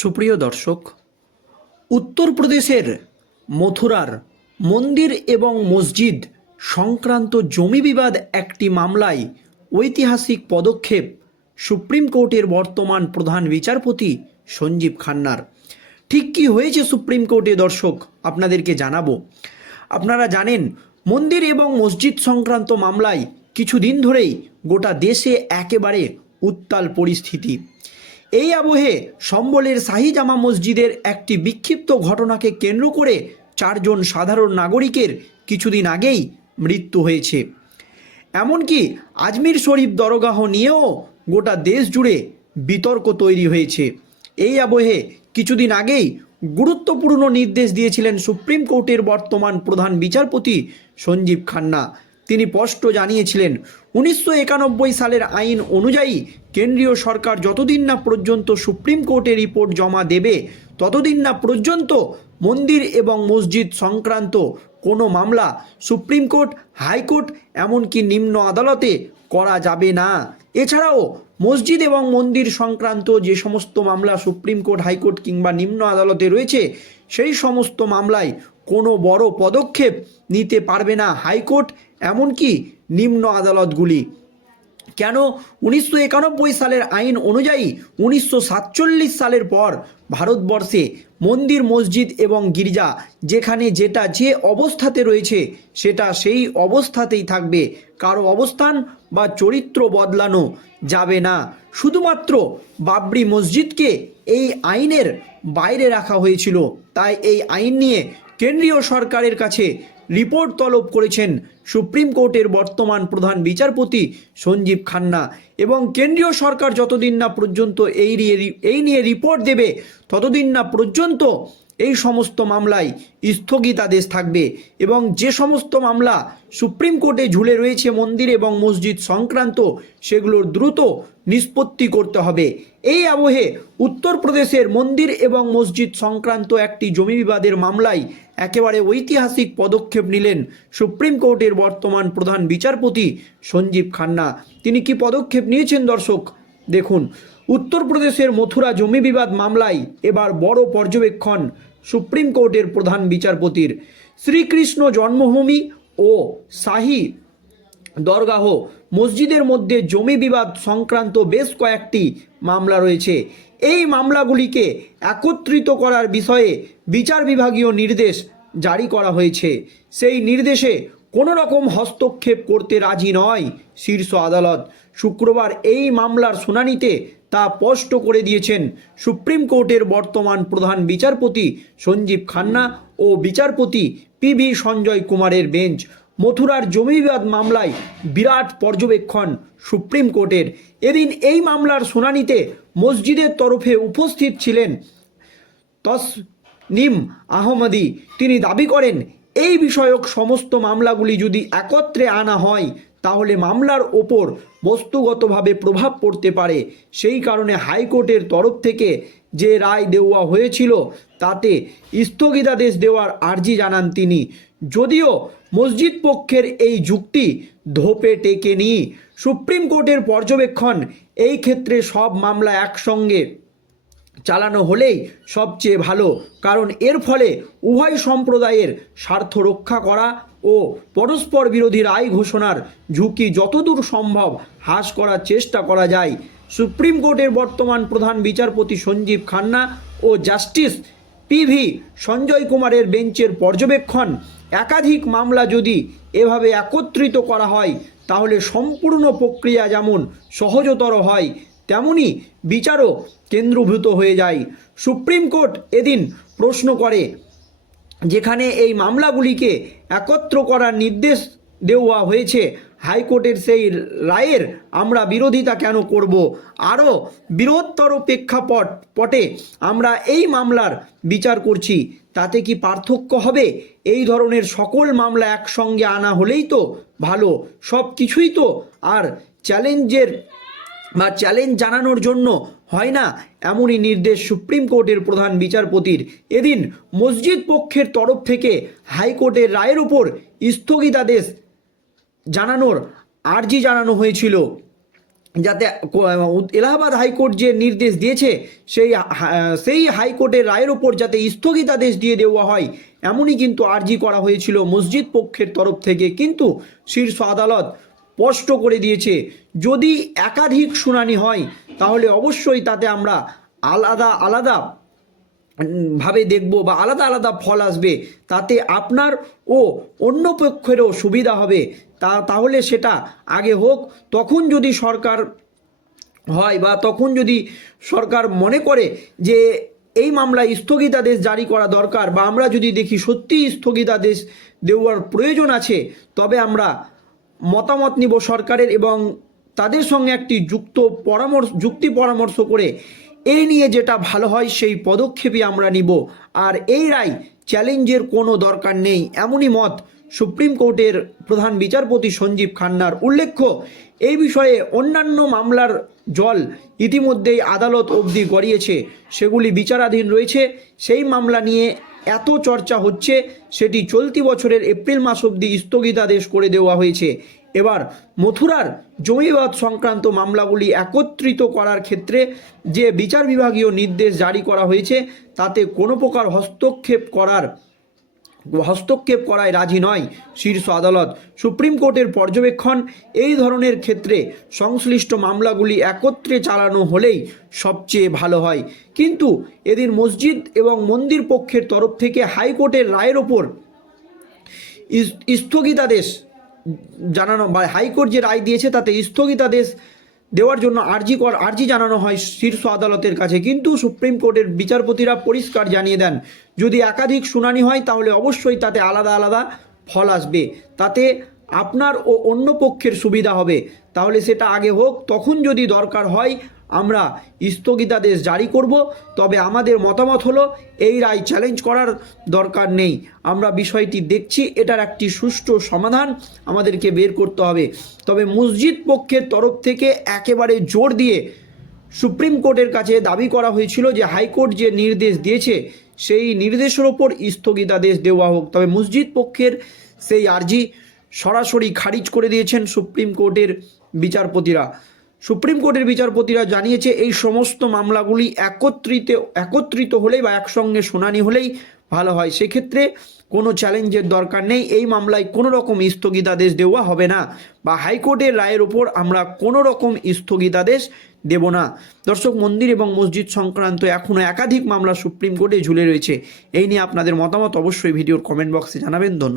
সুপ্রিয় দর্শক, উত্তরপ্রদেশের মথুরার মন্দির এবং মসজিদ সংক্রান্ত জমি বিবাদ একটি মামলায় ঐতিহাসিক পদক্ষেপ সুপ্রিম কোর্টের বর্তমান প্রধান বিচারপতি সঞ্জীব খান্নার। ঠিক কি হয়েছে সুপ্রিম কোর্টে দর্শক, আপনাদেরকে জানাব। আপনারা জানেন, মন্দির এবং মসজিদ সংক্রান্ত মামলায় কিছুদিন ধরেই গোটা দেশে একেবারে উত্তাল পরিস্থিতি। এই আবহে সম্বলের শাহী জামা মসজিদের একটি বিক্ষিপ্ত ঘটনাকে কেন্দ্র করে চারজন সাধারণ নাগরিকের কিছুদিন আগেই মৃত্যু হয়েছে। এমনকি আজমির শরীফ দরগাহ নিয়েও গোটা দেশ জুড়ে বিতর্ক তৈরি হয়েছে। এই আবহে কিছুদিন আগেই গুরুত্বপূর্ণ নির্দেশ দিয়েছিলেন সুপ্রিম কোর্টের বর্তমান প্রধান বিচারপতি সঞ্জীব খান্না। তিনি স্পষ্ট জানিয়েছিলেন, উনিশশো একানব্বই সালের আইন অনুযায়ী কেন্দ্রীয় সরকার যতদিন না পর্যন্ত সুপ্রিম কোর্টে রিপোর্ট জমা দেবে, ততদিন না পর্যন্ত মন্দির এবং মসজিদ সংক্রান্ত কোনো মামলা সুপ্রিম কোর্ট, হাইকোর্ট এমনকি নিম্ন আদালতে করা যাবে না। এছাড়াও মসজিদ এবং মন্দির সংক্রান্ত যে সমস্ত মামলা সুপ্রিম কোর্ট, হাইকোর্ট কিংবা নিম্ন আদালতে রয়েছে, সেই সমস্ত মামলায় কোনো বড় পদক্ষেপ নিতে পারবে না হাইকোর্ট এমনকি নিম্ন আদালতগুলি। কেন? উনিশশো একানব্বই সালের আইন অনুযায়ী উনিশশো সাতচল্লিশ সালের পর ভারতবর্ষে মন্দির, মসজিদ এবং গির্জা যেখানে যেটা যে অবস্থাতে রয়েছে সেটা সেই অবস্থাতেই থাকবে। কারও অবস্থান বা চরিত্র বদলানো যাবে না। শুধুমাত্র বাবরি মসজিদকে এই আইনের বাইরে রাখা হয়েছিল। তাই এই আইন নিয়ে কেন্দ্রীয় সরকারের কাছে রিপোর্ট তলব করেছেন সুপ্রিম কোর্টের বর্তমান প্রধান বিচারপতি সঞ্জীব খান্না এবং কেন্দ্রীয় সরকার যতদিন না পর্যন্ত এই নিয়ে এই নিয়ে রিপোর্ট দেবে, ততদিন না পর্যন্ত এই সমস্ত মামলায় স্থগিতাদেশ থাকবে এবং যে সমস্ত মামলা সুপ্রিম কোর্টে ঝুলে রয়েছে মন্দির এবং মসজিদ সংক্রান্ত, সেগুলোর দ্রুত নিষ্পত্তি করতে হবে। এই আবহে উত্তরপ্রদেশের মন্দির এবং মসজিদ সংক্রান্ত একটি জমি বিবাদের মামলায় একেবারে ঐতিহাসিক পদক্ষেপ নিলেন সুপ্রিম কোর্টের বর্তমান প্রধান বিচারপতি সঞ্জীব খান্না। তিনি কি পদক্ষেপ নিয়েছেন দর্শক, দেখুন। উত্তরপ্রদেশের মথুরা জমি বিবাদ মামলায় এবার বড় পর্যবেক্ষণ সুপ্রিম কোর্টের প্রধান বিচারপতির। শ্রীকৃষ্ণ জন্মভূমি ও শাহী দরগাহ মসজিদের মধ্যে জমি বিবাদ সংক্রান্ত বেশ কয়েকটি মামলা রয়েছে। এই মামলাগুলিকে একত্রিত করার বিষয়ে বিচার বিভাগীয় নির্দেশ জারি করা হয়েছে। সেই নির্দেশে কোনো রকম হস্তক্ষেপ করতে রাজি নয় শীর্ষ আদালত। শুক্রবার এই মামলার শুনানিতে তা স্পষ্ট করে দিয়েছেন সুপ্রিম কোর্টের বর্তমান প্রধান বিচারপতি সঞ্জীব খান্না ও বিচারপতি পি ভি সঞ্জয় কুমারের বেঞ্চ। মথুরার জমি বিবাদ মামলায় বিরাট পর্যবেক্ষণ সুপ্রিম কোর্টের। এদিন এই মামলার শুনানিতে মসজিদের তরফে উপস্থিত ছিলেন তসনিম আহমদি। তিনি দাবি করেন, এই বিষয়ক সমস্ত মামলাগুলি যদি একত্রে আনা হয় তাহলে মামলার ওপর বস্তুগতভাবে প্রভাব পড়তে পারে। সেই কারণে হাইকোর্টের তরফ থেকে যে রায় দেওয়া হয়েছিল, তাতে স্থগিতাদেশ দেওয়ার আর্জি জানান তিনি। যদিও মসজিদ পক্ষের এই যুক্তি ধোপে টেকেনি। সুপ্রিম কোর্টের পর্যবেক্ষণ, এই ক্ষেত্রে সব মামলা একসঙ্গে চালানো হলেই সবচেয়ে ভালো, কারণ এর ফলে উভয় সম্প্রদায়ের স্বার্থ রক্ষা করা ও পরস্পর বিরোধী রায় ঘোষণার ঝুঁকি যতদূর সম্ভব হ্রাস করার চেষ্টা করা যায়। সুপ্রিম কোর্টের বর্তমান প্রধান বিচারপতি সঞ্জীব খান্না ও জাস্টিস পিভি সঞ্জয় কুমারের বেঞ্চের পর্যবেক্ষণ, একাধিক মামলা যদি এভাবে একত্রিত করা হয়, তাহলে সম্পূর্ণ প্রক্রিয়া যেমন সহজতর হয় তেমনি বিচারও কেন্দ্রভূত হয়ে যায়। সুপ্রিম কোর্ট এদিন প্রশ্ন করে, যেখানে এই মামলাগুলিকে একত্র করার নির্দেশ দেওয়া হয়েছে, হাইকোর্টের সেই রায়ের আমরা বিরোধিতা কেন করব? আরও বৃহত্তর প্রেক্ষাপট পটে আমরা এই মামলার বিচার করছি। তাতে কি পার্থক্য হবে? এই ধরনের সকল মামলা একসঙ্গে আনা হলেই তো ভালো। সব কিছুই তো আর চ্যালেঞ্জের বা চ্যালেঞ্জ জানানোর জন্য হয় না, এমনই নির্দেশ সুপ্রিম কোর্টের প্রধান বিচারপতির। এদিন মসজিদ পক্ষের তরফ থেকে হাইকোর্টের রায়ের উপর স্থগিতাদেশ জানানোর আর্জি জানানো হয়েছিল। যাতে এলাহাবাদ হাইকোর্ট যে নির্দেশ দিয়েছে, সেই সেই হাইকোর্টের রায়ের ওপর যাতে স্থগিতাদেশ দিয়ে দেওয়া হয়, এমনই কিন্তু আর্জি করা হয়েছিল মসজিদ পক্ষের তরফ থেকে। কিন্তু শীর্ষ আদালত স্পষ্ট করে দিয়েছে। যদি একাধিক শুনানি হয়, তাহলে অবশ্যই তাতে আমরা আলাদা আলাদা ভাবে দেখব বা আলাদা আলাদা ফল আসবে। তাতে আপনার ও অন্য পক্ষেরও সুবিধা হবে। তা, তাহলে সেটা আগে হোক। তখন যদি সরকার হয় বা তখন যদি সরকার মনে করে যে এই মামলায় স্থগিতাদেশ জারি করা দরকার বা আমরা যদি দেখি সত্যি স্থগিতাদেশ দেওয়ার প্রয়োজন আছে, তবে আমরা মতামত নিব সরকারের এবং তাদের সঙ্গে একটি যুক্ত পরামর্শ, যুক্তি পরামর্শ করে এই নিয়ে যেটা ভালো হয় সেই পদক্ষেপই আমরা নিব। আর এই রায় চ্যালেঞ্জের কোনো দরকার নেই। এমনই মত সুপ্রিম কোর্টের প্রধান বিচারপতি সঞ্জীব খান্নার উল্লেখ্য, এই বিষয়ে অন্যান্য মামলার জল ইতিমধ্যেই আদালত অবধি গড়িয়েছে। সেগুলি বিচারাধীন রয়েছে। সেই মামলা নিয়ে এত চর্চা হচ্ছে, সেটি চলতি বছরের এপ্রিল মাস অবধি স্থগিতাদেশ করে দেওয়া হয়েছে। এবার মথুরার জমিবাদ সংক্রান্ত মামলাগুলি একত্রিত করার ক্ষেত্রে যে বিচার বিভাগীয় নির্দেশ জারি করা হয়েছে, তাতে কোনো প্রকার হস্তক্ষেপ করার হস্তক্ষেপ করায় রাজি নয় শীর্ষ আদালত। সুপ্রিম কোর্টের পর্যবেক্ষণ, এই ধরনের ক্ষেত্রে সংশ্লিষ্ট মামলাগুলি একত্রে চালানো হলেই সবচেয়ে ভালো হয়। কিন্তু এদিন মসজিদ এবং মন্দির পক্ষের তরফ থেকে হাইকোর্টের রায়ের ওপর স্থগিতাদেশ জানানো বা হাইকোর্ট যে রায় দিয়েছে তাতে স্থগিতাদেশ দেওয়ার জন্য আর্জি কর, আর্জি জানানো হয় শীর্ষ আদালতের কাছে। কিন্তু সুপ্রিম কোর্টের বিচারপতিরা পরিষ্কার জানিয়ে দেন, যদি একাধিক শুনানি হয় তাহলে অবশ্যই তাতে আলাদা আলাদা ফল আসবে। তাতে আপনার ও অন্য পক্ষের সুবিধা হবে। তাহলে সেটা আগে হোক, তখন যদি দরকার হয় আমরা স্থগিতাদেশ জারি করব, তবে আমাদের মতামত হলো এই রায় চ্যালেঞ্জ করার দরকার নেই। আমরা বিষয়টি দেখছি, এটার একটি সুষ্ঠু সমাধান আমাদেরকে বের করতে হবে। তবে মসজিদ পক্ষের তরফ থেকে একেবারে জোর দিয়ে সুপ্রিম কোর্টের কাছে দাবি করা হয়েছিল যে হাইকোর্ট যে নির্দেশ দিয়েছে, সেই নির্দেশের ওপর স্থগিতাদেশ দেওয়া হোক। তবে মসজিদ পক্ষের সেই আর্জি সরাসরি খারিজ করে দিয়েছেন সুপ্রিম কোর্টের বিচারপতিরা। সুপ্রিম কোর্টের বিচারপতিরা জানিয়েছে, এই সমস্ত মামলাগুলি একত্রিত একত্রিত হলেই বা একসঙ্গে শুনানি হলেই ভালো হয়। সেক্ষেত্রে কোনো চ্যালেঞ্জের দরকার নেই। এই মামলায় কোনো রকম স্থগিতাদেশ দেওয়া হবে না বা হাইকোর্টের রায়ের ওপর আমরা কোনো রকম স্থগিতাদেশ দেব না। দর্শক, মন্দির এবং মসজিদ সংক্রান্ত এখনও একাধিক মামলা সুপ্রিম কোর্টে ঝুলে রয়েছে। এই নিয়ে আপনাদের মতামত অবশ্যই ভিডিওর কমেন্ট বক্সে জানাবেন। ধন্যবাদ।